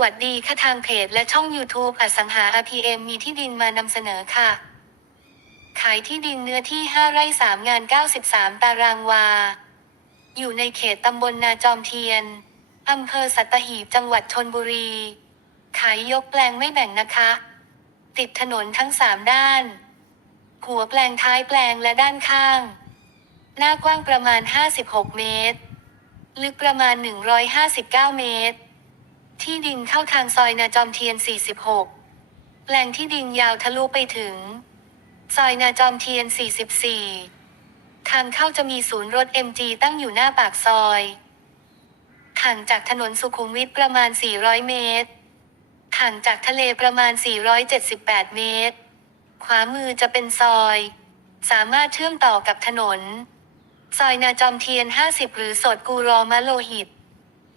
สวัสดีค่ะทางเพจและช่อง YouTube อสังหา RPM มีที่ดินมานำเสนอค่ะ ขายที่ดินเนื้อที่ 5 ไร่ 3 งาน 93 ตารางวา อยู่ในเขตตำบลนาจอมเทียนอำเภอสัตหีบจังหวัดชนบุรี ขายยกแปลงไม่แบ่งนะคะ ติดถนนทั้ง 3 ด้าน หัวแปลงท้ายแปลงและด้านข้าง หน้ากว้างประมาณ 56 เมตร ลึกประมาณ 159 เมตร ที่ดินเข้าทางซอยนาจอมเทียน 46 แปลงที่ดินยาวทะลุไปถึง ซอยนาจอมเทียน 44 ทางเข้าจะมีศูนย์รถ MG ตั้งอยู่หน้าปากซอยห่างจากถนนสุขุมวิทประมาณ 400 เมตร ห่างจากทะเลประมาณ 478 เมตร ขวามือจะเป็นซอย สามารถเชื่อมต่อกับถนน ซอยนาจอมเทียน 50 หรือสดกูรอมะโลหิต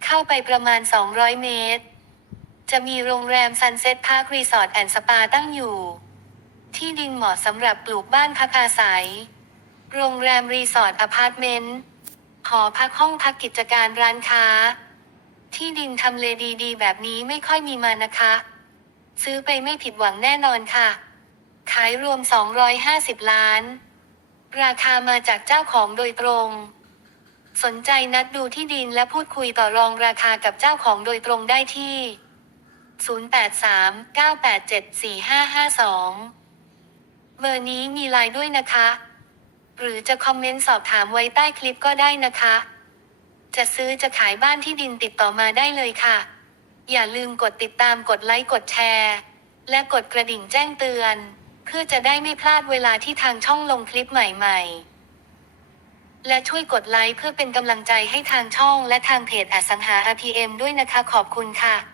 เข้าไปประมาณ 200 เมตร จะมีโรงแรมซันเซ็ตพาร์ครีสอร์ทแอนด์สปาตั้งอยู่ ที่ดินเหมาะสำหรับปลูกบ้านพักอาศัย โรงแรมรีสอร์ทอพาร์ตเมนต์ หอพักห้องพักกิจการร้านค้า ที่ดินทำเลดีๆ แบบนี้ไม่ค่อยมีมานะคะ ซื้อไปไม่ผิดหวังแน่นอนค่ะ ขายรวม 250 ล้าน ราคามาจากเจ้าของโดยตรง สนใจนัดดูที่ดินและพูดคุยต่อรองราคากับเจ้าของโดยตรงได้ที่ 0839874552 เบอร์นี้มีไลน์ด้วยนะคะ หรือจะคอมเมนต์สอบถามไว้ใต้คลิปก็ได้นะคะ จะซื้อจะขายบ้านที่ดินติดต่อมาได้เลยค่ะ อย่าลืมกดติดตามกดไลค์กดแชร์ และกดกระดิ่งแจ้งเตือน เพื่อจะได้ไม่พลาดเวลาที่ทางช่องลงคลิปใหม่ ๆ และช่วยกดไลค์เพื่อเป็นกำลังใจให้ทางช่องและทางเพจอสังหา RPM ด้วยนะคะขอบคุณค่ะ